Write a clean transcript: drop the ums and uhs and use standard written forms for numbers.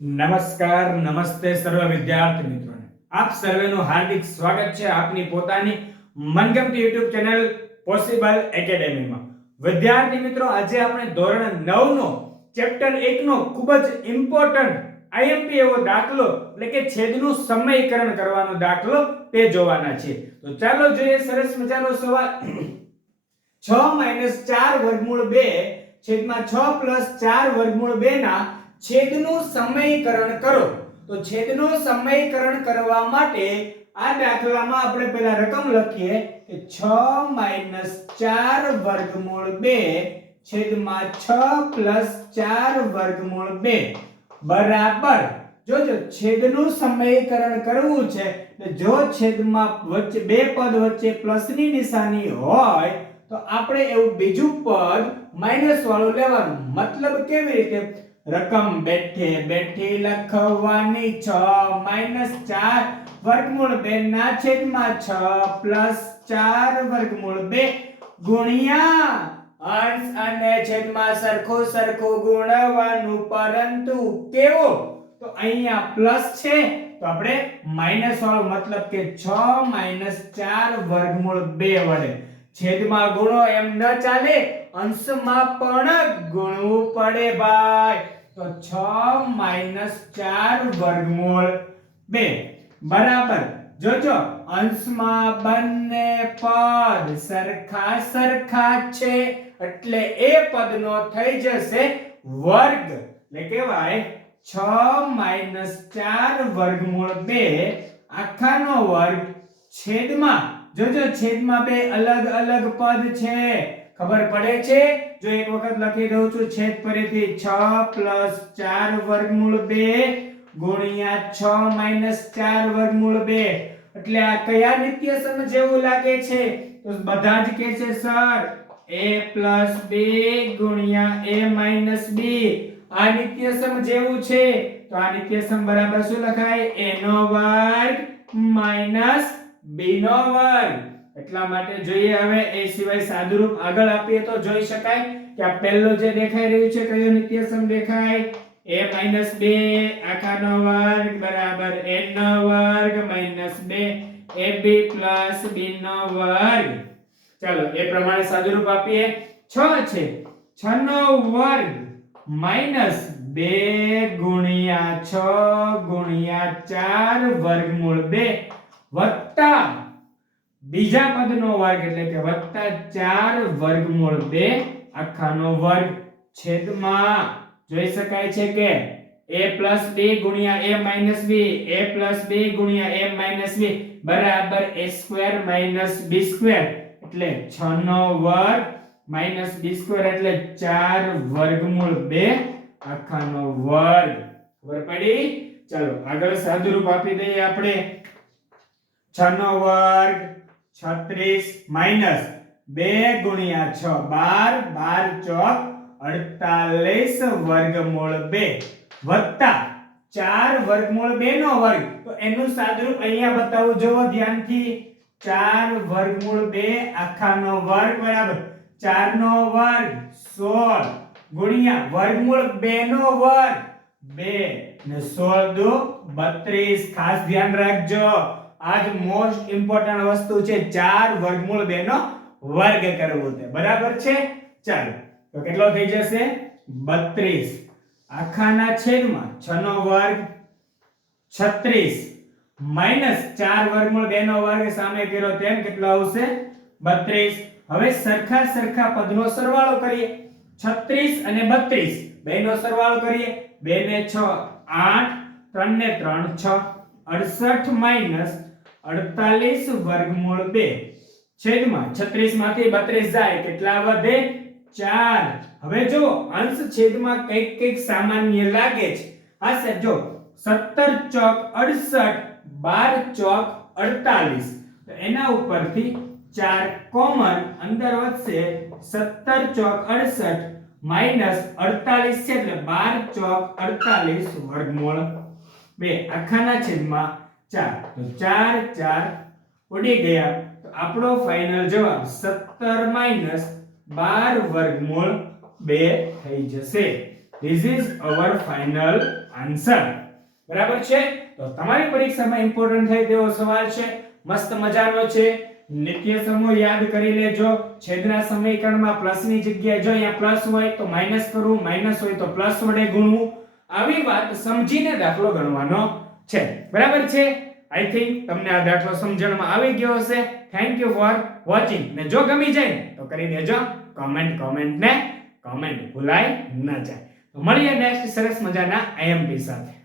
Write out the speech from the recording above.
નમસ્કાર નમસ્તે સર્વ વિદ્યાર્થી મિત્રોને આપ સર્વેનું હાર્દિક સ્વાગત છે આપની પોતાની મનગમતી YouTube ચેનલ પોસિબલ એકેડેમીમાં। વિદ્યાર્થી મિત્રો, આજે આપણે ધોરણ 9 નો ચેપ્ટર 1 નો ખૂબ જ ઇમ્પોર્ટન્ટ IMP એવો દાખલો એટલે કે છેદનું સમયકરણ કરવાનો દાખલો તે જોવાના છે। તો ચાલો જોઈએ સરસ મજાનો સવાલ। 6 - 4 વર્ગમૂળ 2 છેદમાં 6 + 4 વર્ગમૂળ 2 ના છેદનું સમીકરણ કરો। તો છેદનું સમીકરણ કરવા માટે આ દાખલામાં આપણે પહેલા રકમ લખીએ કે 6 - 4 વર્ગમૂળ 2 છેદમાં 6 + 4 વર્ગમૂળ 2 બરાબર। જોજો છેદનું સમીકરણ કરવું છે એટલે જો છેદમાં વચ્ચે બે પદ વચ્ચે પ્લસની નિશાની હોય તો આપણે એવું બીજું પદ માઈનસ વાળું લેવાનું। મતલબ કેવી રીતે? રકમ બેઠે બેઠી લખવાની 6 - 4 વર્ગમૂળ 2 ના છેદમાં 6 + 4 વર્ગમૂળ 2 ગુણ્યા અંશ અને છેદમાં સરખું સરખું ગુણવાનું, પરંતુ કેવો? તો અહીંયા પ્લસ છે તો આપણે માઈનસ વાળો, મતલબ કે 6 - 4 વર્ગમૂળ 2 વડે છેદમાં ગુણો એમ ન ચાલે, અંશમાં પણ ગુણવું પડે ભાઈ। તો 6 - 4 વર્ગમૂળ 2 બરાબર। જોજો અંશમાં બંને પદ સરખા સરખા છે એટલે એ પદનો થઈ જશે વર્ગ, એટલે કહેવાય 6 - 4 વર્ગમૂળ 2 આખાનો વર્ગ છેદમાં, જોજો છેદમાં બે અલગ અલગ પદ છે, ખબર પડે છે? જો એક વખત લખી દઉં છું, છેદ ફરીથી 6 + 4 વર્ગમૂળ 2 ગુણ્યા 6 - 4 વર્ગમૂળ 2 એટલે આ કયા નિત્યસમ જેવું લાગે છે? તો બધા જ કહે છે સર a + b ગુણ્યા a - b આ નિત્યસમ જેવું છે। તો આ નિત્યસમ બરાબર શું લખાય? a નો વર્ગ - b નો વર્ગ। એટલા માટે જોઈએ હવે એ સિવાય સાદુરૂપ આગળ આપીએ તો જોઈ શકાય કે આ પહેલો જે દેખાઈ રહ્યું છે કયો નિત્યસમ દેખાય? a - b આખાનો વર્ગ બરાબર a નો વર્ગ - 2 ab + b નો વર્ગ। ચાલો એ પ્રમાણે સાદુરૂપ આપીએ। 6 છે, 6 નો વર્ગ -2 ગુણ્યા 6 ગુણ્યા 4 વર્ગમૂળ 2 વત્તા બીજા પદનો વર્ગ એટલે કે વત્તા 4 વર્ગમૂળ 2 આખાનો વર્ગ છેદમાં જોઈ શકાય છે કે a + b ગુણ્યા a - b a + b ગુણ્યા a - b બરાબર a² - b² એટલે 6 નો વર્ગ - b² એટલે 4 વર્ગમૂળ 2 આખાનો વર્ગ। ખબર પડી? ચાલો આગળ સાદુરૂપ આપી દઈએ આપણે। 6 નો વર્ગ 36 - 2 ગુણ્યા 6 12 12 ચોક 48 વર્ગમૂળ 2 વત્તા 4 વર્ગમૂળ 2 નો વર્ગ। તો એનું સાદુરૂપ અહીંયા બતાવું, જોવો ધ્યાનથી। 4 વર્ગમૂળ 2 આખાનો વર્ગ બરાબર 4 નો વર્ગ 16 ગુણ્યા વર્ગમૂળ 2 નો વર્ગ 2 ને 16 દુ 32। ખાસ ધ્યાન રાખજો, આજ મોસ્ટ ઇમ્પોર્ટન્ટ વસ્તુ છે, 4 વર્ગમૂળ 2 નો વર્ગ કરવો છે, બરાબર છે? ચાલો તો કેટલો થઈ જશે? 32 આખાના છેદમાં 6 નો વર્ગ 36 -4 વર્ગમૂળ 2 નો વર્ગ સામે કર્યો તેમ કેટલો આવશે? 32। હવે સરખા સરખા પદનો સરવાળો કરીએ। 36 અને 32 બેનો સરવાળો કરીએ। 2 ને 6 8 3 ને 3 6 68 - 48 વર્ગમૂળ 2 છેદમાં 36 માંથી 32 જાય કેટલા વધે? 4। હવે જો અંશ છેદમાં કંઈક સામાન્ય લાગે છે। હા સર, જો 17 ચોક 68 12 ચોક 48 તો એના ઉપરથી 4 કોમન અંદર વધશે, 17 ચોક 68 -48 છે એટલે 12 ચોક 48 વર્ગમૂળ 2 આખાના છેદમાં 4। તો 4 4 ઉડી ગયા, તો આપણો ફાઇનલ જવાબ 17 - 12 વર્ગમૂળ 2 થઈ જશે। This is our final answer. બરાબર છે? તો તમારી પરીક્ષામાં ઇમ્પોર્ટન્ટ થાય તેવો સવાલ છે, મસ્ત મજાનો છે. નિત્ય સમૂહ યાદ કરી લેજો. છેદના સમીકરણમાં પ્લસની જગ્યાએ જો અહીંયા પ્લસ હોય તો માઈનસ કરવું, માઈનસ હોય તો પ્લસ વડે ગુણવું. આવી વાત સમજીને દાખલો ગણવાનો છે. બરાબર છે? આઈ થિંક તમને આ દાખલો સમજણમાં આવી ગયો હશે. Thank you for watching. ને જો ગમી જાય તો કરી દેજો કમેન્ટ ભૂલાય ન જાય. તો મળીએ નેક્સ્ટ સરસ મજાના IMP સાથે.